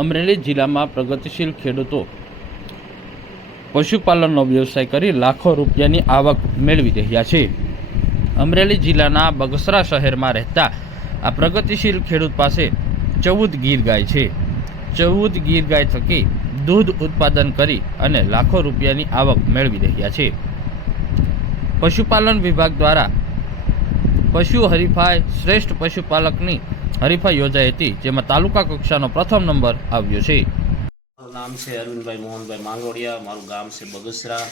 અમરેલી જિલ્લામાં પ્રગતિશીલ ખેડૂતો પશુપાલનનો વ્યવસાય કરી લાખો રૂપિયાની આવક મેળવી રહ્યા છે। અમરેલી જિલ્લાના બગસરા શહેરમાં રહેતા આ પ્રગતિશીલ ખેડૂત પાસે 14 ગીર ગાય છે। 14 ગીર ગાય થકી દૂધ ઉત્પાદન કરી અને લાખો રૂપિયાની આવક મેળવી રહ્યા છે। પશુપાલન વિભાગ દ્વારા પશુ હરીફાઈ શ્રેષ્ઠ પશુપાલકની હરીફાઈ યોજાઈ હતી, જેમાં તાલુકા કક્ષાનો પ્રથમ નંબર આવ્યો છે। મારું નામ છે અરવિંદભાઈ મોહનભાઈ માંગરોડિયા, મારું ગામ છે બગસરા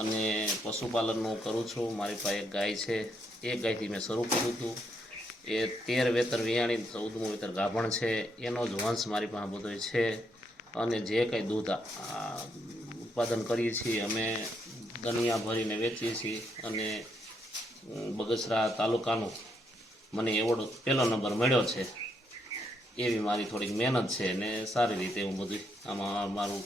અને પશુપાલનનું કરું છું। મારી પાસે એક ગાય છે, એક ગાયથી મેં શરૂ કર્યું હતું। એ 13 વેતર વિયાણી 14મું વેતર ગાભણ છે, એનો જ વંશ મારી પાસે બધો છે। અને જે કંઈ દૂધ ઉત્પાદન કરીએ છીએ અમે દનિયા ભરીને વેચીએ છીએ અને બગસરા તાલુકાનો મને એવોર્ડ પહેલો નંબર મળ્યો છે। એવી મારી થોડીક મહેનત છે ને સારી રીતે હું બધું આમાં મારું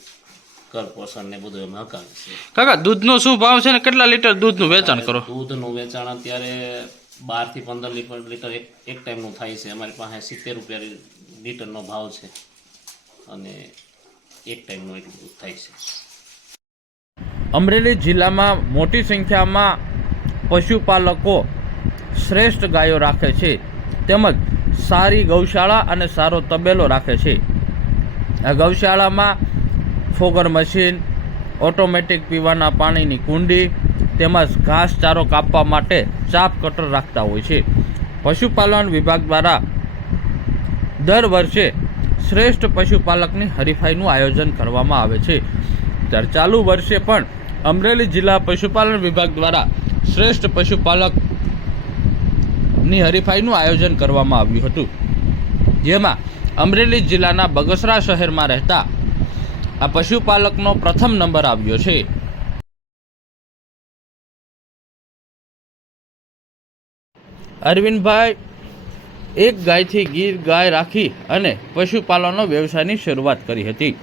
ઘર પોષણ ને બધું અમે હકાવીએ છીએ। કાકા, દૂધનો શું ભાવ છે ને કેટલા લીટર દૂધનું વેચાણ કરો? દૂધનું વેચાણ અત્યારે 12 થી 15 લીટર એક ટાઈમનું થાય છે। અમારી પાસે 70 રૂપિયા લીટરનો ભાવ છે અને એક ટાઈમનું એટલું દૂધ થાય છે। અમરેલી જિલ્લામાં મોટી સંખ્યામાં પશુપાલકો શ્રેષ્ઠ ગાયો રાખે છે, તેમજ સારી ગૌશાળા અને સારો તબેલો રાખે છે। આ ગૌશાળામાં ફોગર મશીન, ઓટોમેટિક પીવાના પાણીની કુંડી તેમજ ઘાસચારો કાપવા માટે ચાપ કટર રાખતા હોય છે। પશુપાલન વિભાગ દ્વારા દર વર્ષે શ્રેષ્ઠ પશુપાલકની હરીફાઈનું આયોજન કરવામાં આવે છે। ત્યારે ચાલુ વર્ષે પણ અમરેલી જિલ્લા પશુપાલન વિભાગ દ્વારા શ્રેષ્ઠ પશુપાલકની હરીફાઈનું આયોજન કરવામાં આવ્યું હતું, જેમાં અમરેલી જિલ્લાના બગસરા શહેરમાં રહેતા આ પશુપાલકનો પ્રથમ નંબર આવ્યો છે। અરવિંદભાઈ એક ગાયથી ગીર ગાય રાખી અને પશુપાલનનો વ્યવસાયની શરૂઆત કરી હતી।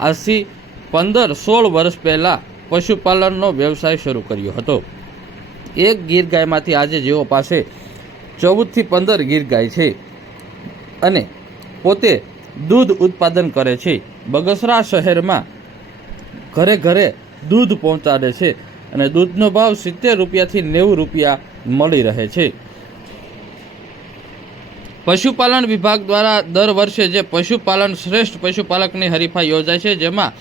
આજથી 15-16 વર્ષ પહેલાં પશુપાલનનો વ્યવસાય શરૂ કર્યો હતો। એક ગીર ગાયમાંથી આજે જેઓ પાસે 14 થી 15 ગીર ગાય છે અને પોતે દૂધ ઉત્પાદન કરે છે। બગસરા શહેરમાં ઘરે ઘરે દૂધ પહોંચાડે છે અને દૂધનો ભાવ 70 રૂપિયાથી 90 રૂપિયા મળી રહે છે। પશુપાલન વિભાગ દ્વારા દર વર્ષે જે પશુપાલન શ્રેષ્ઠ પશુપાલકની હરીફાઈ યોજાય છે, જેમાં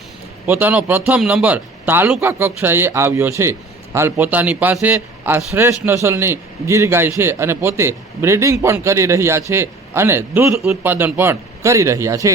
પોતાનો પ્રથમ નંબર તાલુકા કક્ષાએ આવ્યો છે। હાલ પોતાની પાસે આ શ્રેષ્ઠ નસલની ગીર ગાય છે અને પોતે બ્રીડિંગ પણ કરી રહ્યા છે અને દૂધ ઉત્પાદન પણ કરી રહ્યા છે।